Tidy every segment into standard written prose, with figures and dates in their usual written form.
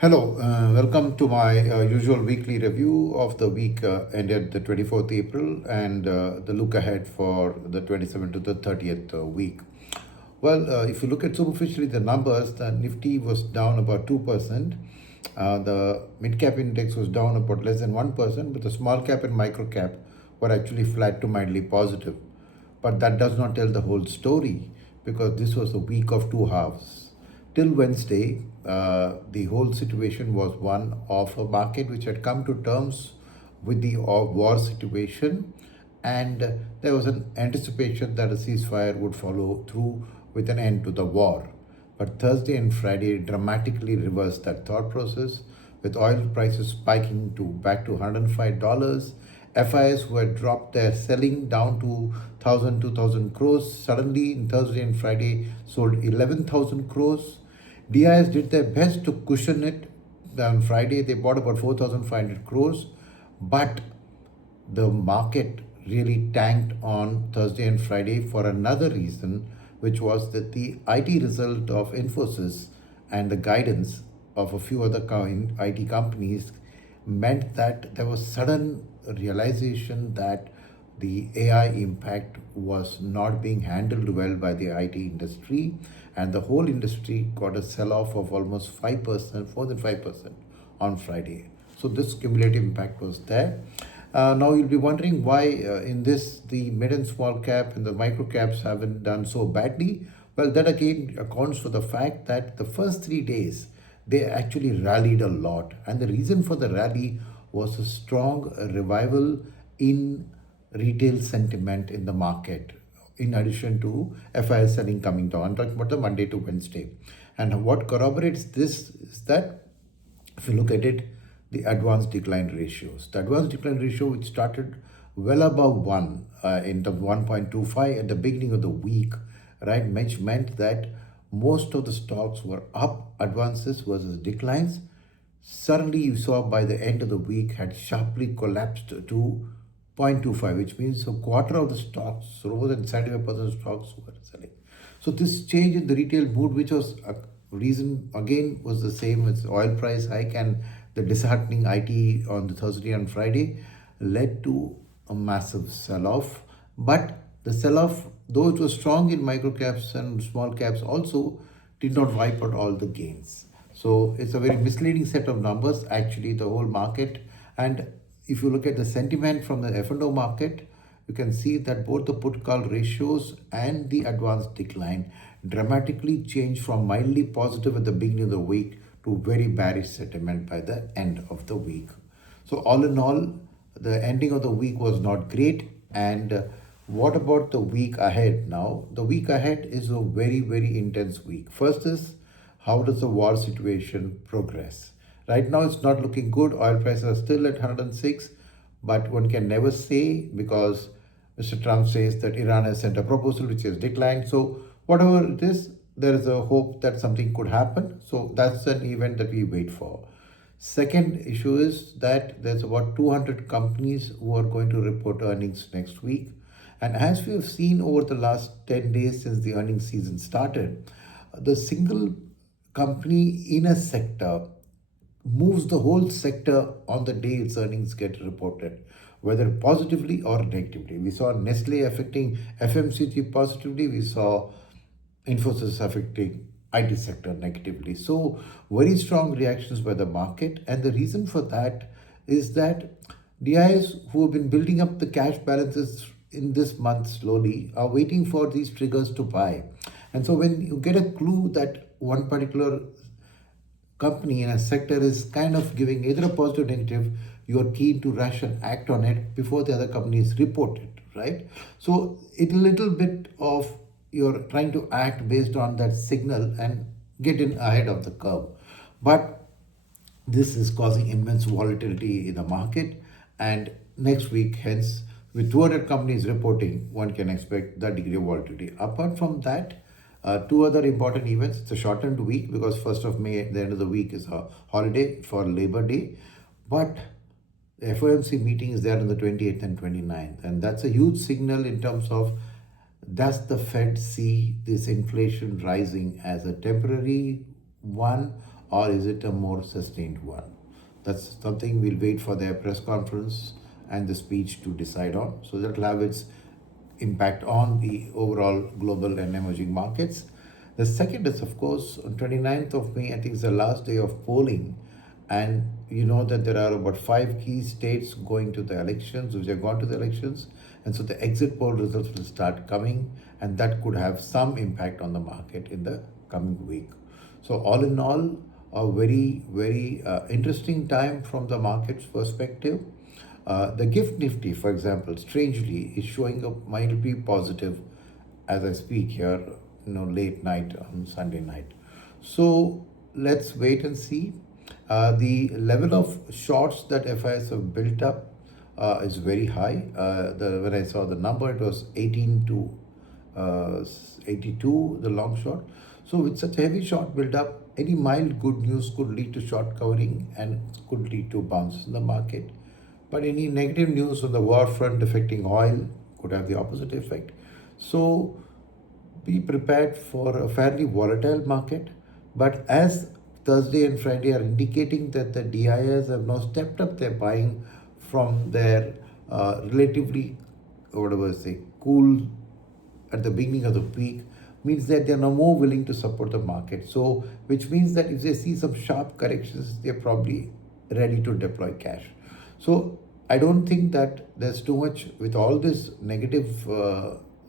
Hello, welcome to my usual weekly review of the week ended the 24th April and the look ahead for the 27th to the 30th week. Well, if you look at superficially the numbers, the Nifty was down about 2%. The mid cap index was down about less than 1%, but the small cap and micro cap were actually flat to mildly positive. But that does not tell the whole story because this was a week of two halves. Till Wednesday, the whole situation was one of a market which had come to terms with the war situation, and there was an anticipation that a ceasefire would follow through with an end to the war. But Thursday and Friday dramatically reversed that thought process, with oil prices spiking to back to $105. FIS, who had dropped their selling down to 1,000, 2,000 crores, suddenly in Thursday and Friday sold 11,000 crores. DIS did their best to cushion it. On Friday, they bought about 4,500 crores, but the market really tanked on Thursday and Friday for another reason, which was that the IT result of Infosys and the guidance of a few other IT companies meant that there was sudden realization that the AI impact was not being handled well by the IT industry, and the whole industry got a sell off of almost 5%, more than 5% on Friday. So, this cumulative impact was there. Now, you'll be wondering why in this the mid and small cap and the micro caps haven't done so badly. Well, that again accounts for the fact that the first 3 days they actually rallied a lot, and the reason for the rally was a strong revival in retail sentiment in the market, in addition to FIS selling coming down. I'm talking about the Monday to Wednesday. And what corroborates this is that if you look at it, the advanced decline ratios. The advanced decline ratio, which started well above 1 in the 1.25 at the beginning of the week, right, which meant that most of the stocks were up advances versus declines. Suddenly, you saw by the end of the week had sharply collapsed to 0.25, which means a quarter of the stocks, so more than 75% of stocks were selling. So this change in the retail mood, which was a reason again was the same as oil price hike and the disheartening IT on the Thursday and Friday, led to a massive sell-off. But the sell-off, though it was strong in micro caps and small caps, also did not wipe out all the gains. So it's a very misleading set of numbers, actually, the whole market. And if you look at the sentiment from the F&O market, you can see that both the put call ratios and the advanced decline dramatically changed from mildly positive at the beginning of the week to very bearish sentiment by the end of the week. So all in all, the ending of the week was not great. And what about the week ahead now? The week ahead is a very, very intense week. First is, how does the war situation progress? Right now, it's not looking good. Oil prices are still at 106, but one can never say because Mr. Trump says that Iran has sent a proposal which has declined. So, whatever it is, there is a hope that something could happen. So, that's an event that we wait for. Second issue is that there's about 200 companies who are going to report earnings next week. And as we have seen over the last 10 days since the earnings season started, the single company in a sector moves the whole sector on the day its earnings get reported, whether positively or negatively. We saw Nestle affecting FMCG positively, we saw Infosys affecting IT sector negatively. So very strong reactions by the market, and the reason for that is that DIs who have been building up the cash balances in this month slowly are waiting for these triggers to buy. And so when you get a clue that one particular company in a sector is kind of giving either a positive or negative, you are keen to rush and act on it before the other companies report it, right? So it's a little bit of you're trying to act based on that signal and get in ahead of the curve. But this is causing immense volatility in the market, and next week, hence, with 200 companies reporting, one can expect that degree of volatility. Apart from that, two other important events. It's a shortened week because 1st of May, the end of the week, is a holiday for Labor Day. But the FOMC meeting is there on the 28th and 29th. And that's a huge signal in terms of, does the Fed see this inflation rising as a temporary one, or is it a more sustained one? That's something we'll wait for their press conference and the speech to decide on. So that'll have its impact on the overall global and emerging markets. The second is, of course, on 29th of May, I think it's the last day of polling. And you know that there are about five key states going to the elections, which have gone to the elections. And so the exit poll results will start coming, and that could have some impact on the market in the coming week. So, all in all, a very, very interesting time from the market's perspective. The gift nifty, for example, strangely is showing up mildly positive as I speak here, late night on Sunday night. So let's wait and see. The level of shorts that FIS have built up is very high. When I saw the number, it was 18 to 82, the long short. So with such a heavy short build up, any mild good news could lead to short covering and could lead to bounces in the market. But any negative news on the war front affecting oil could have the opposite effect. So be prepared for a fairly volatile market. But as Thursday and Friday are indicating that the DIs have now stepped up their buying from their relatively, whatever I say, cool at the beginning of the week, means that they are now more willing to support the market. So, which means that if they see some sharp corrections, they're probably ready to deploy cash. So, I don't think that there's too much with all this negative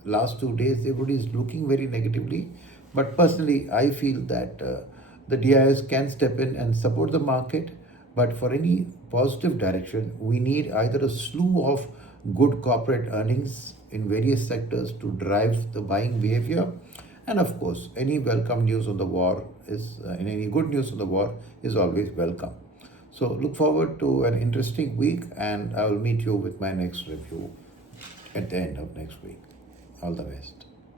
last 2 days. Everybody is looking very negatively, but personally, I feel that the DIS can step in and support the market. But for any positive direction, we need either a slew of good corporate earnings in various sectors to drive the buying behavior. And of course, any welcome news on the war and any good news on the war is always welcome. So look forward to an interesting week, and I will meet you with my next review at the end of next week. All the best.